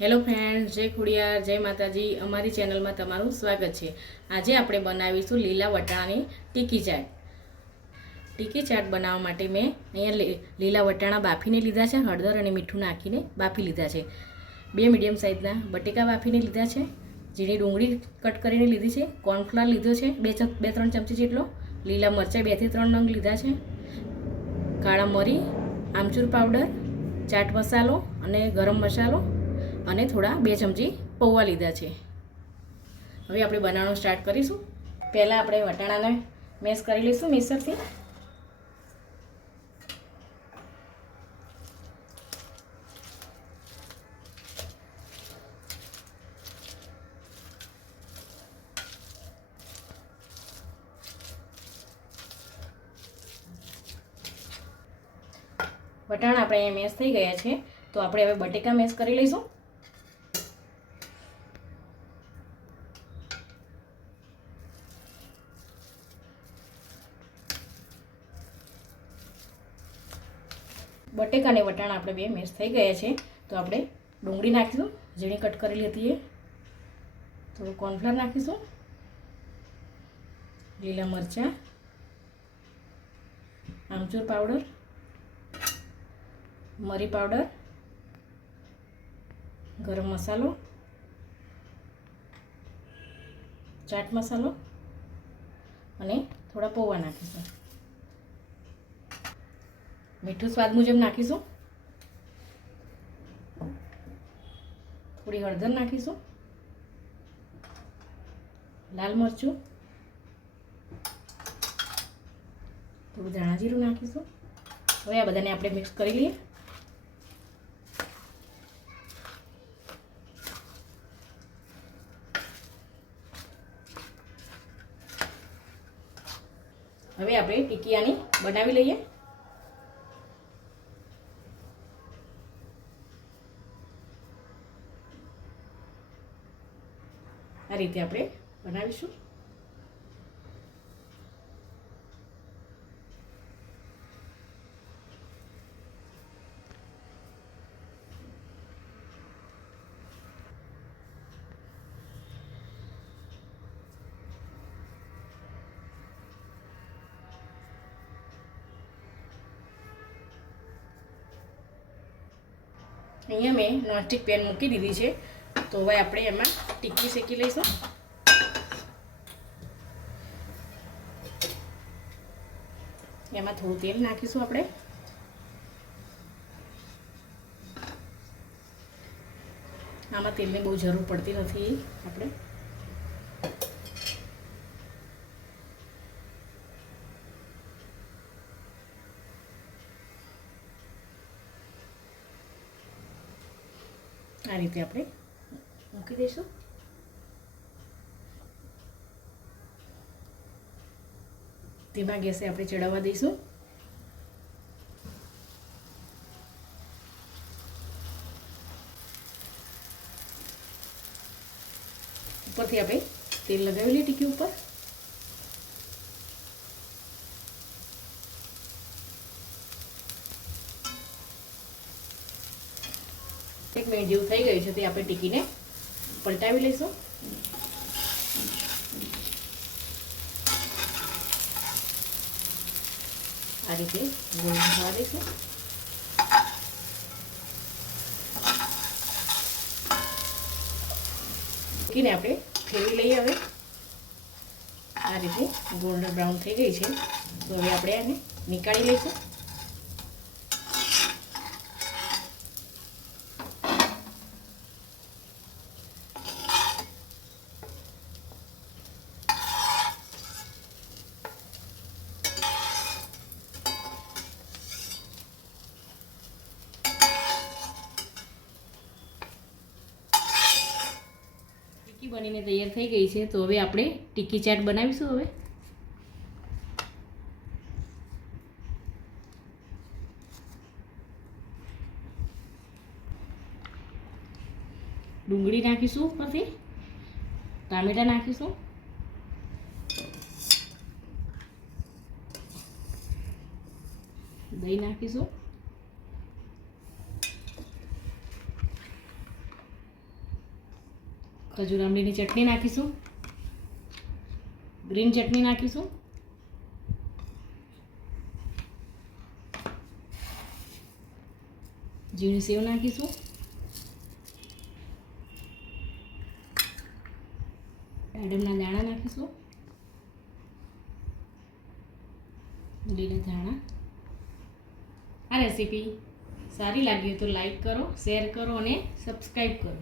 Hello friends, જય ખોડિયાર, જય માતાજી। અમારી ચેનલમાં તમારું સ્વાગત છે। આજે આપણે બનાવીશું લીલા વટાણાની ટીકી ચાટ। ટીકી ચાટ બનાવવા માટે મેં અહીંયા લીલા વટાણા બાફીને લીધા છે, હળદર અને મીઠું નાખીને બાફી લીધા છે। 2 મીડિયમ સાઇઝના બટેકા બાફીને લીધા છે, ઝીણી ડુંગળી કટ કરીને લીધી છે, કોર્નફ્લાવર લીધો છે 2-3 ચમચી જેટલો, લીલા મરચાં 2 થી 3 નંગ લીધા છે, કાળા મરી, આમચૂર પાવડર, ચાટ મસાલો અને ગરમ મસાલો અને થોડા 2 ચમચી પૌવા લીધા છે। હવે આપણે બનાવવાનું સ્ટાર્ટ કરીશું। પહેલાં આપણે વટાણાને મેશ કરી લઈશું મિક્સરથી। વટાણા આપણે અહીંયા મેશ થઈ ગયા છે, તો આપણે હવે બટેકા મેશ કરી લઈશું। બટેકા અને વટાણા આપણે 2 મેશ થઈ ગયા છે, તો આપણે ડુંગળી નાખીશું, ઝીણી કટ કરેલી હતી એ, થોડું કોર્નફ્લાવર નાખીશું, લીલા મરચાં, આમચૂર પાવડર, મરી પાવડર, ગરમ મસાલો, ચાટ મસાલો અને થોડા પૌવા નાખીશું। મીઠું સ્વાદ મુજબ નાખીશું, થોડી હળદર નાખીશું, લાલ મરચું, થોડું ધાણા જીરું નાખીશું। હવે આ બધાને આપણે મિક્સ કરી લઈએ। હવે આપણે ટીકીયાની બનાવી લઈએ। આ રીતે આપણે બનાવીશું। અહીંયા મેં નોનસ્ટિક પેન મૂકી દીધી છે, તો હવે આપણે એમાં ટીકી શેકી લઈશું। એમાં થોડું તેલ નાખીશું આપણે। આમાં તેલની બહુ જરૂર પડતી નથી। આપણે આ રીતે આપણે મૂકી દઈશું। ધીમા ગેસે આપણે ચડાવવા દઈશું। ઉપરથી આપણે તેલ લગાવી લઈએ ટીકી ઉપર। એક મિનિટ જેવું થઈ ગયું છે, તે આપણે ટીકીને પલટાવી લઈશું। આ રીતે ગોળ થવા દઈશું। ટીકીને આપણે ફેરવી લઈએ। હવે આ રીતે ગોલ્ડન બ્રાઉન થઈ ગઈ છે, તો હવે આપણે આને નીકાળી લઈશું। ટીકી બનીને તૈયાર થઈ ગઈ છે, તો હવે આપણે ટીકી ચાટ બનાવીશું। હવે ડુંગળી નાખીશું, ઉપરથી ટામેટા નાખીશું, દહીં નાખીશું, ખજૂર આંબલીની ચટણી નાખીશું, ગ્રીન ચટણી નાખીશું, ઝીણી સેવ નાખીશું, દાડમના દાણા નાખીશું, લીલા ધાણા. આ રેસીપી સારી લાગી હોય તો લાઈક કરો, શેર કરો અને સબસ્ક્રાઈબ કરો.